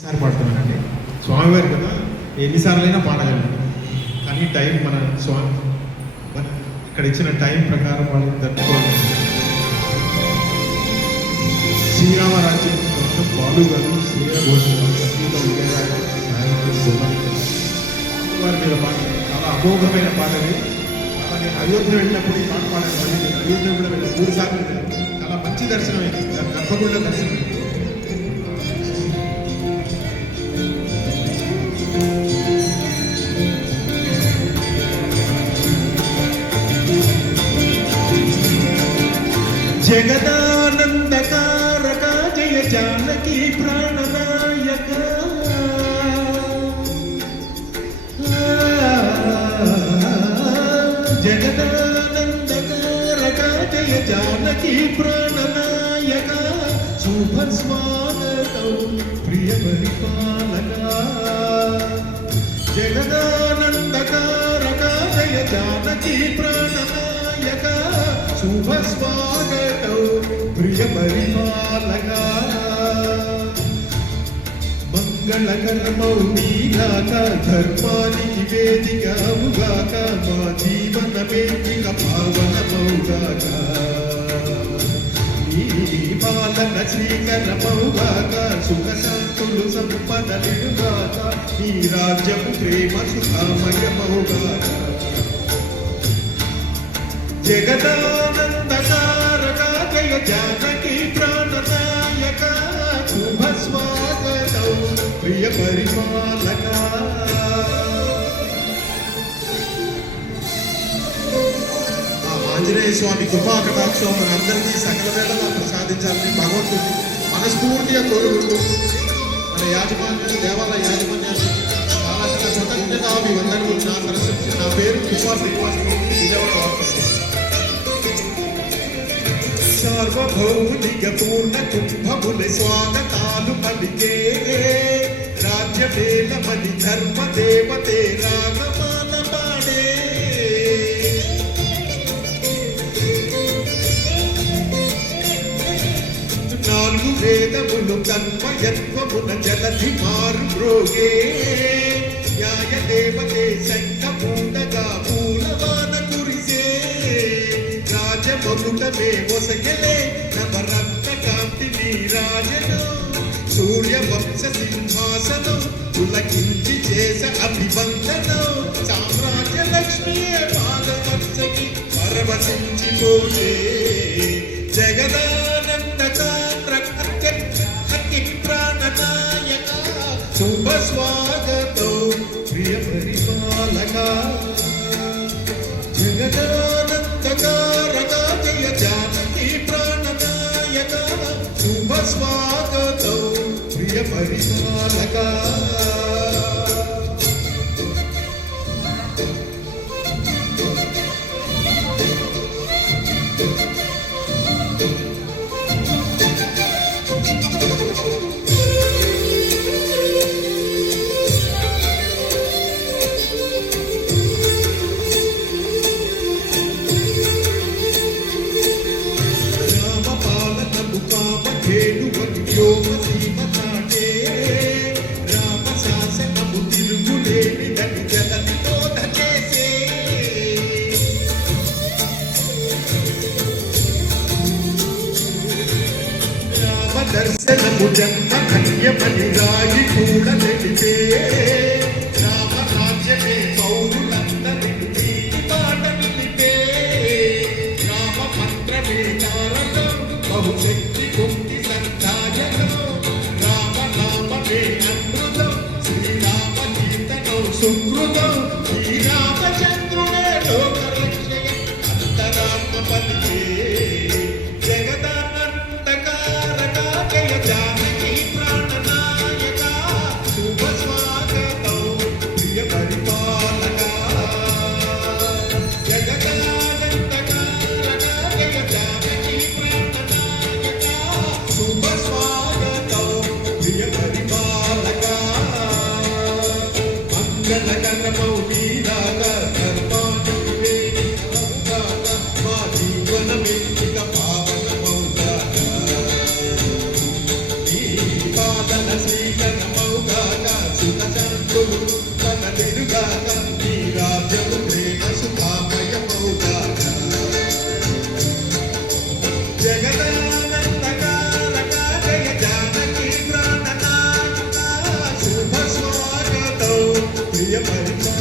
సారి పాడుతున్నానండి. స్వామివారి కదా ఎన్నిసార్లైనా పాడగలను, కానీ టైం మన స్వామి ఇక్కడ ఇచ్చిన టైం ప్రకారం వాళ్ళని తట్టుకోవాలి. శ్రీరామరాజ్యం బాలు గారు, శ్రీరామఘోష వారి మీద పాట చాలా అమోఘమైన పాటది. అలా నేను అయోధ్య వెళ్ళినప్పుడు ఈ పాట పాడాను. నేను అయోధ్య కూడా వెళ్ళి 3 సార్లు చాలా మంచి దర్శనం అయింది, గర్భగుళ్ళ దర్శనం అయింది. జగదానందకారక జయ జానకి ప్రాణనాయక, జగదానందకారక జయ జానకి ప్రాణనాయక, శుభ స్వాగతం ప్రియ పరిపాలక. జగదానందకారక జయ జానకి ప్రాణనాయక, శుభ స్వాగతం ప్రియ పరిపాలక. మంగళకరమౌ నీగాక, ధర్మానికి వేదికవుగాక, మా జీవన వేదిక పావనమౌగాక. నీ పాలన శ్రీకరమౌగాక, సుఖశాంతులు సంపదలుగాక, నీ రాజ్యము ప్రేమ సుఖామయమౌగాక. జగదానందకారక జయ జానకి ప్రాణనాయక, శుభ స్వాగతం ప్రియ పరిపాలక. ఆంజనేయ స్వామి కృపా కటాక్షం మనందరికీ సకల వేళలా ప్రసాదించాలని భగవంతుడిని మనస్ఫూర్తిగా కోరుకుంటూ, మన యాజమాన్యాలు, దేవాలయ యాజమాన్యాలు చాలా చాలా కృతజ్ఞతాభివందనలు. నా పేరు కృపా శ్రీనివాస్, విజయవాడ వార్త. సార్వభౌమునిగ పూర్ణ కుంభముల స్వాగతాలు పలికే, రాజ్యమేలమని ధర్మ దేవతే రాగమాల పాడే. నాలుగు వేదములు కన్మయత్వమున జలధి మారు మ్రోగే, న్యాయ దేవతే శంఖ పూటగా పూలవాన కురిసే. రాజమగుటమే ఒసగలే నవరత్న కాంతి నీరాజనం, సూర్యవంశ సింహాసనం పులకించి చేస అభివందనం. సామ్రాజ్య లక్ష్మియే పాదవర్షకి పరవశించిపోయే, జగదానందకారకి ప్రాణనాయక, శుభ స్వాగతం ప్రియ పరిపాలక. జగదానందకారక జయ జానకి ప్రాణనాయక, శుభ స్వాగతం ప్రియ పరిపాలక. రామ శాసనము తిరుగులేని గని జలది బోధ చేసే. రామ దర్శనము జన్మ ధన్యమని రాయి కూడా తెలిపే. రామ రాజ్యమే పౌరులందరిని నీటి బాట నిలిపే. రామ మంత్రమే తారకం బహుశక్తి కుంటి సంధాయకం. రామ నామమే అమృతం శ్రీరామ కీర్తనం సుకృతం. శ్రీరామచంద్రుడే లోకరక్షయ అంతరాత్మ పలికే. జగదానందకారక జయ జానకి ప్రాణనాయక, శుభ స్వాగతం ప్రియ పరిపాలక. జగదానందకారక జయ జానకి ప్రాణనాయక, శుభ స్వాగతం ప్రియ పరిపాలక. మంగళకరమౌ నీరాక, ధర్మానికి వేదికవుగాక, మా జీవనమే ఇక పావనమౌగాక. నీ పాదన శ్రీకరమౌ ప్రియ పరిపాలన